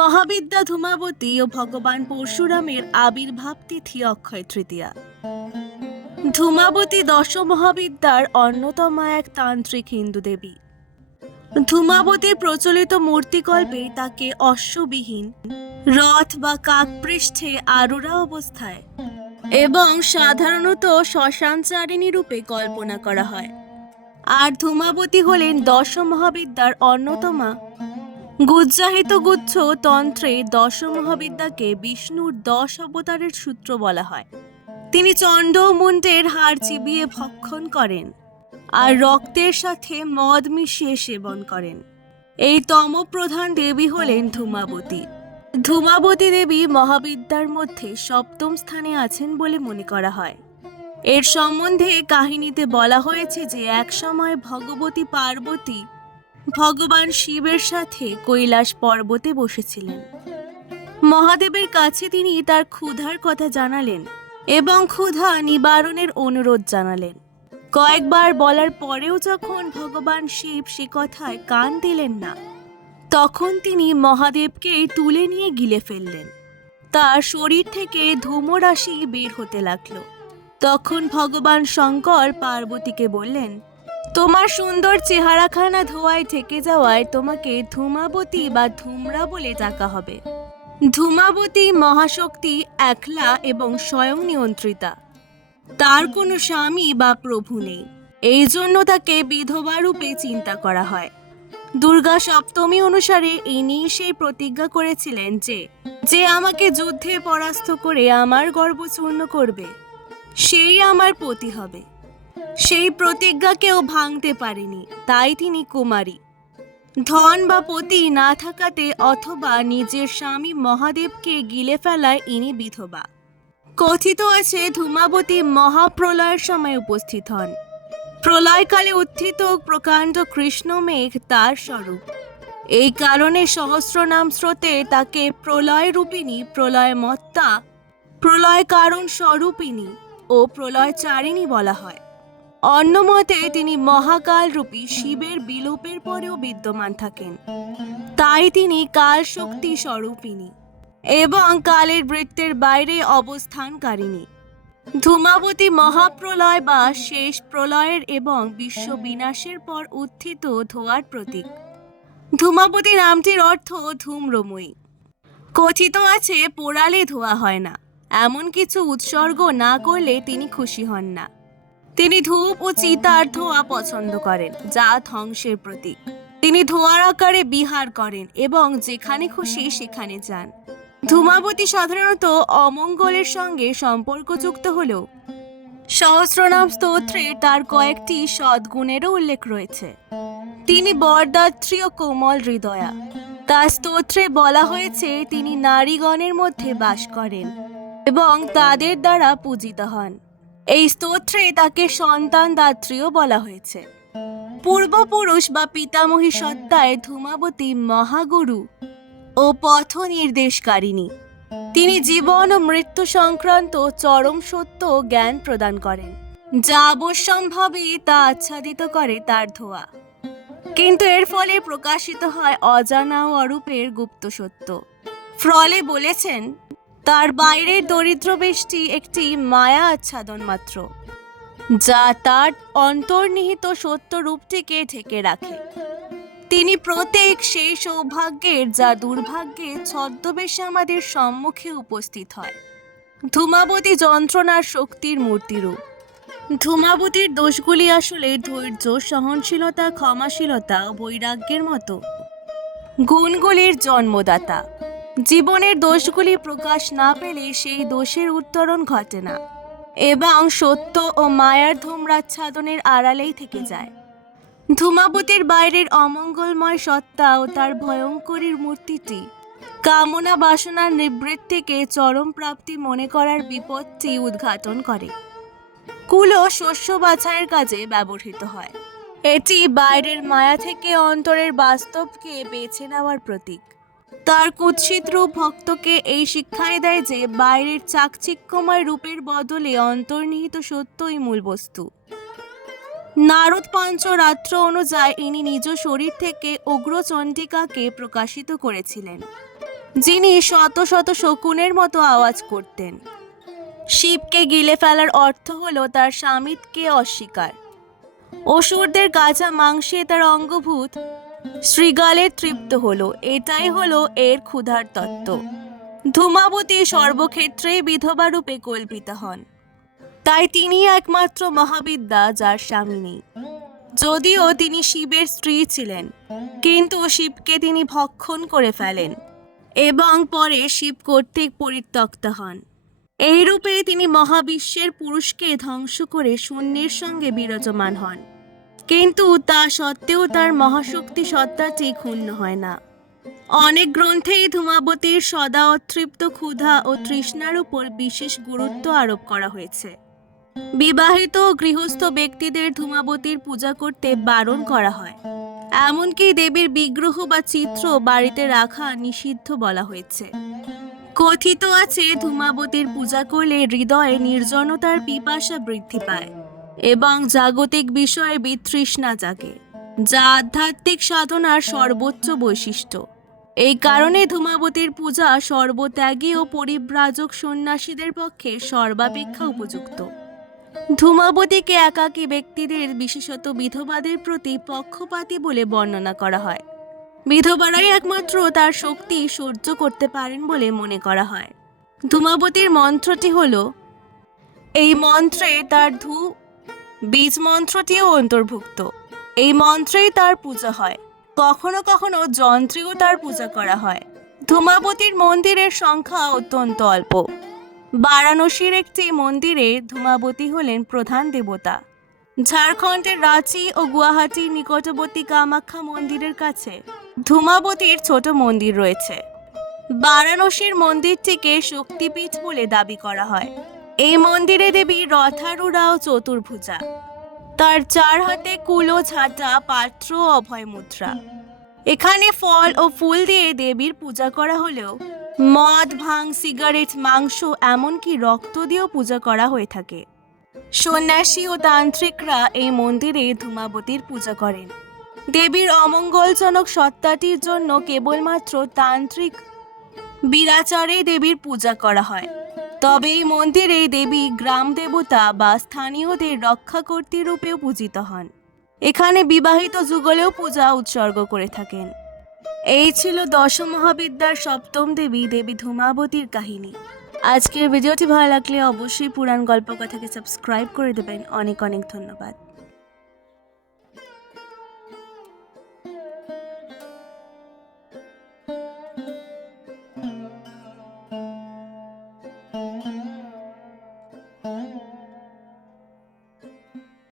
মহাবিদ্যা ধূমাবতী ও ভগবান পরশুরামের আবির্ভাব তিথি অক্ষয় তৃতীয়া। ধূমাবতী দশ মহাবিদ্যার অন্যতমা এক তান্ত্রিক হিন্দু দেবী। ধূমাবতীর প্রচলিত মূর্তিকল্পে তাকে অশ্ববিহীন রথ বা কাকপৃষ্ঠে আরোরা অবস্থায় এবং সাধারণত শ্মশানচারিণী রূপে কল্পনা করা হয়। আর ধূমাবতী হলেন দশ মহাবিদ্যার অন্যতমা গুজ্জাহিত গুচ্ছ তন্ত্রে দশ মহাবিদ্যাকে বিষ্ণুর দশ অবতারের সূত্র বলা হয়। তিনি চণ্ড মুন্ডের হাড় চিবিয়ে ভক্ষণ করেন আর রক্তের সাথে মদ মিশিয়ে সেবন করেন। এই তমপ্রধান দেবী হলেন ধূমাবতী। ধূমাবতী দেবী মহাবিদ্যার মধ্যে সপ্তম স্থানে আছেন বলে মনে করা হয়। এর সম্বন্ধে কাহিনীতে বলা হয়েছে যে, এক সময় ভগবতী পার্বতী ভগবান শিবের সাথে কৈলাস পর্বতে বসেছিলেন। মহাদেবের কাছে তিনি তার ক্ষুধার কথা জানালেন এবং ক্ষুধা নিবারণের অনুরোধ জানালেন। কয়েকবার বলার পরেও যখন ভগবান শিব সে কথায় কান দিলেন না, তখন তিনি মহাদেবকে তুলে নিয়ে গিলে ফেললেন। তার শরীর থেকে ধূমরাশি বের হতে লাগল। তখন ভগবান শঙ্কর পার্বতীকে বললেন তোমার সুন্দর চেহারাখানা ধোয়ায় থেকে যাওয়ায় তোমাকে ধূমাবতী বা ধুমরা বলে ডাকা হবে। ধূমাবতী মহাশক্তি একলা এবং স্বয়ং নিয়ন্ত্রিতা। তার কোনো স্বামী বা প্রভু নেই। এই জন্য তাকে বিধবা রূপে চিন্তা করা হয়। দুর্গা সপ্তমী অনুসারে ইনি সেই প্রতিজ্ঞা করেছিলেন যে যে আমাকে যুদ্ধে পরাস্ত করে আমার গর্ব চূর্ণ করবে, সেই আমার পতি হবে। সেই প্রতিজ্ঞা কেউ ভাঙতে পারেনি, তাই তিনি কুমারী। ধন বা পতি না থাকাতে অথবা নিজের স্বামী মহাদেবকে গিলে ফেলায় ইনি বিধবা। কথিত আছে, ধূমাবতী মহাপ্রলয়ের সময় উপস্থিত হন। প্রলয়কালে উত্থিত প্রকাণ্ড কৃষ্ণ মেঘ তার স্বরূপ। এই কারণে সহস্র নাম স্রোতে তাকে প্রলয় রূপিণী প্রলয় মত্তা প্রলয় কারণ স্বরূপিণী ও প্রলয় চারিণী বলা হয়। অন্য মতে তিনি মহাকাল রূপী শিবের বিলোপের পরেও বিদ্যমান থাকেন। তাই তিনি কাল শক্তি স্বরূপিণী এবং কালের বৃত্তের বাইরে অবস্থানকারিণী। ধূমাবতী মহাপ্রলয় বা শেষ প্রলয়ের এবং বিশ্ব বিনাশের পর উত্থিত ধোয়ার প্রতীক। ধূমাবতী নামটির অর্থ ধূম্রময়ী। কথিত আছে, পোড়ালে ধোয়া হয় না। এমন কিছু উৎসর্গ না করলে তিনি খুশি হন না। তিনি ধূপ ও চিতার ধোয়া পছন্দ করেন, যা ধ্বংসের প্রতীক। তিনি ধোয়ার আকারে বিহার করেন এবং যেখানে খুশি সেখানে যান। ধূমাবতী সাধারণত অমঙ্গলের সঙ্গে সম্পর্কযুক্ত হলেও সহস্রনাম স্তোত্রে তার কয়েকটি সদ্গুণেরও উল্লেখ রয়েছে। তিনি বরদাত্রী ও কোমল হৃদয়া। তার স্তোত্রে বলা হয়েছে, তিনি নারীগণের মধ্যে বাস করেন এবং তাদের দ্বারা পূজিত হন। এই স্তোত্রে তাকে সন্তান দাত্রীও বলা হয়েছে। পূর্বপুরুষ বা পিতামহী সত্তায় ধূমাবতী মহাগুরু ও পথ নির্দেশকারিণী তিনি জীবন ও মৃত্যু সংক্রান্ত চরম সত্য জ্ঞান প্রদান করেন। যা অবশ্যম্ভাবী তা আচ্ছাদিত করে তার ধোয়া। কিন্তু এর ফলে প্রকাশিত হয় অজানা ও অরূপের গুপ্ত সত্য। ফ্রলে বলেছেন তার বাইরের দরিদ্র বেশটি একটি মায়া আচ্ছাদন মাত্র, যা তার অন্তর্নিহিত সত্য রূপটিকে ঢেকে রাখে। তিনি প্রত্যেক সেই সৌভাগ্যের যা দুর্ভাগ্যে ছদ্মবেশে আমাদের সম্মুখে উপস্থিত হয়। ধূমাবতী যন্ত্রণার শক্তির মূর্তিরূপ। ধূমাবতীর দোষগুলি আসলে ধৈর্য, সহনশীলতা, ক্ষমাশীলতা, বৈরাগ্যের মতো। গুণগুলির জন্মদাতা। জীবনের দোষগুলি প্রকাশ না পেলে সেই দোষের উত্তরণ ঘটে না। এবং সত্য ও মায়ার ধূম্রাচ্ছাদনের আড়ালেই থেকে যায়। ধূমাবতীর বাইরের অমঙ্গলময় সত্তা ও তার ভয়ঙ্করীর মূর্তিটি কামনা বাসনার নিবৃত্তিকে চরম প্রাপ্তি মনে করার বিপদটি উদ্ঘাটন করে। কুলো শস্য বাছাইয়ের কাজে ব্যবহৃত হয়। এটি বাইরের মায়া থেকে অন্তরের বাস্তবকে বেছে নেওয়ার প্রতীক। তার কুৎসিত রূপ ভক্তকে এই শিক্ষাই দেয় যে বাইরের চাকচিক্যময় রূপের বদলে অন্তর্নিহিত সত্যই মূল বস্তু। নারদ পঞ্চরাত্র অনুযায়ী ইনি নিজ শরীর থেকে উগ্র চণ্ডিকাকে প্রকাশিত করেছিলেন, যিনি শত শত শকুনের মতো আওয়াজ করতেন। শিবকে গিলে ফেলার অর্থ হলো তার স্বামীকে অস্বীকার। অসুরদের গাছা মাংসে তার অঙ্গভূত শ্রীগালের তৃপ্ত হলো। এটাই হলো এর ক্ষুধার তত্ত্ব ধূমাবতী সর্বক্ষেত্রেই বিধবা রূপে কল্পিতা হন। তাই তিনি একমাত্র মহাবিদ্যা যার স্বামী নেই। যদিও তিনি শিবের স্ত্রী ছিলেন, কিন্তু শিবকে তিনি ভক্ষণ করে ফেলেন এবং পরে শিব কর্তৃক পরিত্যক্ত হন। এই রূপে তিনি মহাবিশ্বের পুরুষকে ধ্বংস করে শূন্যের সঙ্গে বিরাজমান হন। কিন্তু তা সত্ত্বেও তার মহাশক্তি সত্তাটি ক্ষুণ্ণ হয় না। অনেক গ্রন্থেই ধূমাবতীর সদা অতৃপ্ত ক্ষুধা ও তৃষ্ণার উপর বিশেষ গুরুত্ব আরোপ করা হয়েছে। বিবাহিত গৃহস্থ ব্যক্তিদের ধূমাবতীর পূজা করতে বারণ করা হয়। এমনকি দেবীর বিগ্রহ বা চিত্র বাড়িতে রাখা নিষিদ্ধ বলা হয়েছে। কথিত আছে, ধূমাবতীর পূজা করলে হৃদয়ে নির্জনতার পিপাসা বৃদ্ধি পায়। এবং জাগতিক বিষয়ে বিতৃষ্ণা জাগে, যা আধ্যাত্মিক সাধনার সর্বোচ্চ বৈশিষ্ট্য। এই কারণে ধূমাবতীর পূজা সর্বত্যাগী ও পরিব্রাজক সন্ন্যাসীদের পক্ষে সর্বাপেক্ষা উপযুক্ত। ধূমাবতীকে একাকী ব্যক্তিদের, বিশেষত বিধবাদের প্রতি পক্ষপাতী বলে বর্ণনা করা হয়। বিধবারাই একমাত্র তার শক্তি সহ্য করতে পারেন বলে মনে করা হয়। ধূমাবতীর মন্ত্রটি হল, এই মন্ত্রে তার ধূ বীজ মন্ত্রটিও অন্তর্ভুক্ত। এই মন্ত্রেই তার পূজা হয়। কখনো কখনো যন্ত্রেও তার পূজা করা হয়। ধূমাবতীর মন্দিরের সংখ্যা অত্যন্ত অল্প। বারাণসীর একটি মন্দিরে ধূমাবতী হলেন প্রধান দেবতা। ঝাড়খণ্ডের রাঁচি ও গুয়াহাটির নিকটবর্তী কামাখ্যা মন্দিরের কাছে ধূমাবতীর ছোট মন্দির রয়েছে। বারাণসীর মন্দিরটিকে শক্তিপীঠ বলে দাবি করা হয়। এই মন্দিরে দেবী রথারুড়া ও চতুর্ভুজা। তার চার হাতে কুলো ঝাঁটা পাত্র, অভয় মুদ্রা। এখানে ফল ও ফুল দিয়ে দেবীর পূজা করা হলেও মদ, ভাং, সিগারেট, মাংস, এমনকি রক্ত দিয়েও পূজা করা হয়ে থাকে। সন্ন্যাসী ও তান্ত্রিকরা এই মন্দিরে ধূমাবতীর পূজা করেন। দেবীর অমঙ্গলজনক সত্তাটির জন্য কেবলমাত্র তান্ত্রিক বিরাচারে দেবীর পূজা করা হয়। তবে এই মন্দিরে দেবী গ্রাম দেবতা বা স্থানীয়দের রক্ষাকর্তী রূপেও পূজিত হন। এখানে বিবাহিত যুগলেও পূজা উৎসর্গ করে থাকেন। এই ছিল দশম মহাবিদ্যার সপ্তম দেবী দেবী ধুমাবতীর কাহিনী। আজকের ভিডিওটি ভালো লাগলে অবশ্যই পুরাণ গল্প কথাকে সাবস্ক্রাইব করে দেবেন। অনেক অনেক ধন্যবাদ।